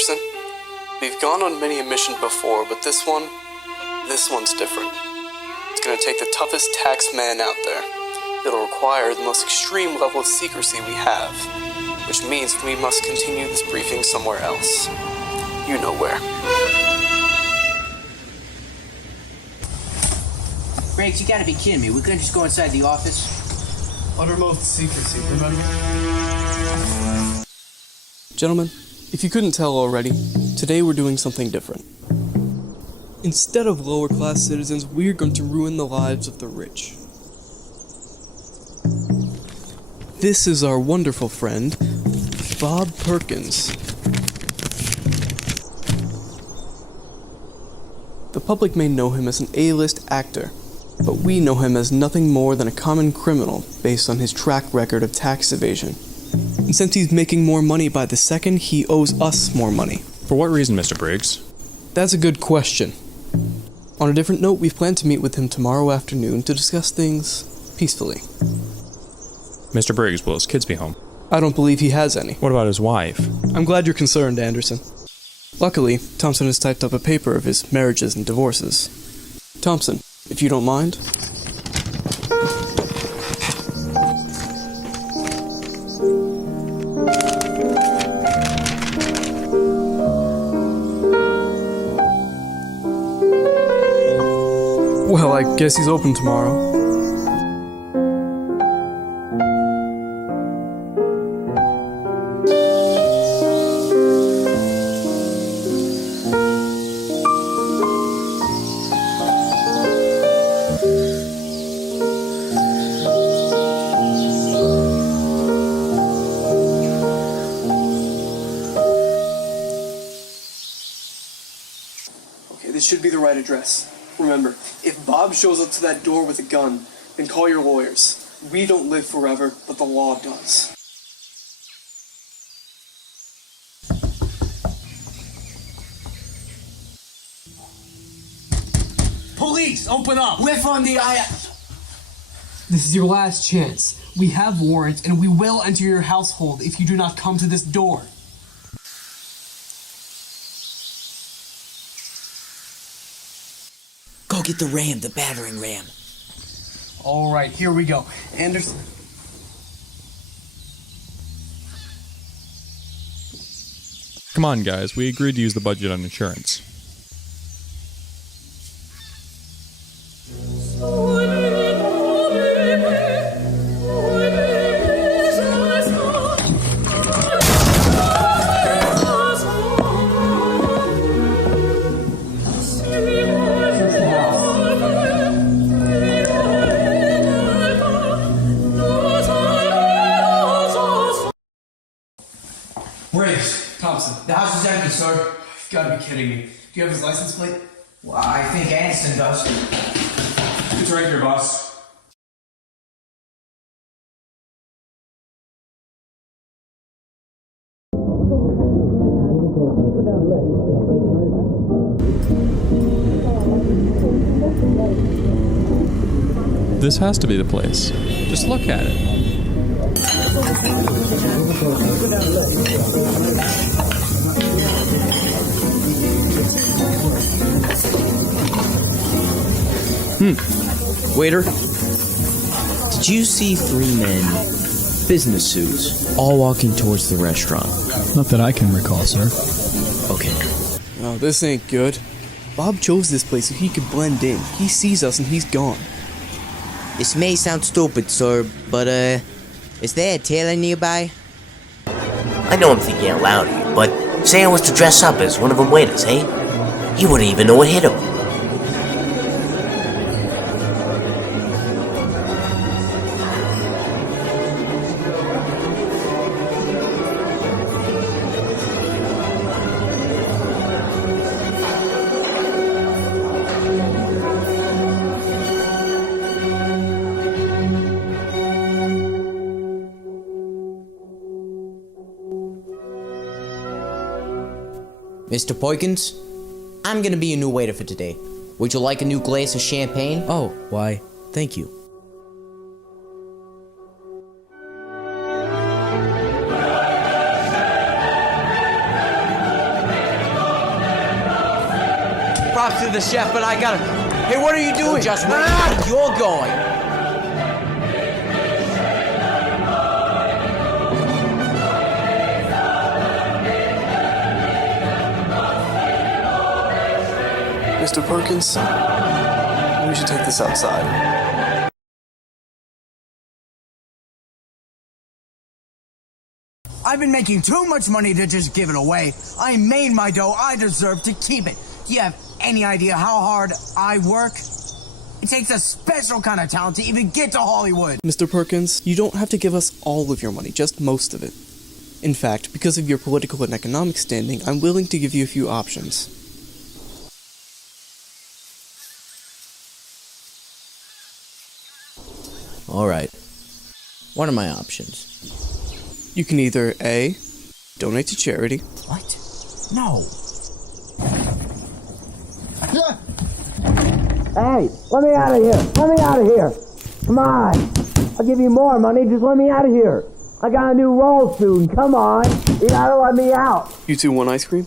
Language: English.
Anderson. We've gone on many a mission before, but this one's different. It's gonna take the toughest tax man out there. It'll require the most extreme level of secrecy we have, which means we must continue this briefing somewhere else. You know where. Briggs, you gotta be kidding me. We couldn't just go inside the office? Uttermost secrecy, remember? Gentlemen, if you couldn't tell already, today we're doing something different. Instead of lower class citizens, we're going to ruin the lives of the rich. This is our wonderful friend, Bob Perkins. The public may know him as an A-list actor, but we know him as nothing more than a common criminal based on his track record of tax evasion. And since he's making more money by the second, he owes us more money. For what reason, Mr. Briggs? That's a good question. On a different note, we've planned to meet with him tomorrow afternoon to discuss things peacefully. Mr. Briggs, will his kids be home? I don't believe he has any. What about his wife? I'm glad you're concerned, Anderson. Luckily, Thomson has typed up a paper of his marriages and divorces. Thomson, if you don't mind. Well, I guess he's open tomorrow. Okay, this should be the right address. Remember, if Bob shows up to that door with a gun, then call your lawyers. We don't live forever, but the law does. Police, open up! We're from the IRS. This is your last chance. We have warrants, and we will enter your household if you do not come to this door. Go get the ram, the battering ram. All right, here we go. Anderson. Come on, guys. We agreed to use the budget on insurance. Briggs, Thomson. The house is empty, sir. You've got to be kidding me. Do you have his license plate? Well, I think Anderson does. It's right here, boss. This has to be the place. Just look at it. Waiter, did you see three men, business suits, all walking towards the restaurant? Not that I can recall, sir. Okay. Oh, this ain't good. Bob chose this place so he could blend in. He sees us and he's gone. This may sound stupid, sir, but, is there a tailor nearby? I know I'm thinking out loud here, but say I was to dress up as one of them waiters, hey? You wouldn't even know what hit him. Mr. Perkins, I'm gonna be your new waiter for today. Would you like a new glass of champagne? Oh, why, thank you. talk to the chef, but I gotta... Hey, what are you doing? Just wait. You're going. Mr. Perkins, we should take this outside. I've been making too much money to just give it away. I made my dough. I deserve to keep it. Do you have any idea how hard I work? It takes a special kind of talent to even get to Hollywood. Mr. Perkins, you don't have to give us all of your money, just most of it. In fact, because of your political and economic standing, I'm willing to give you a few options. Alright. What are my options? You can either A, donate to charity. What? No. Hey, let me out of here. Let me out of here. Come on. I'll give you more money. Just let me out of here. I got a new role soon. Come on. You gotta let me out. You two want ice cream?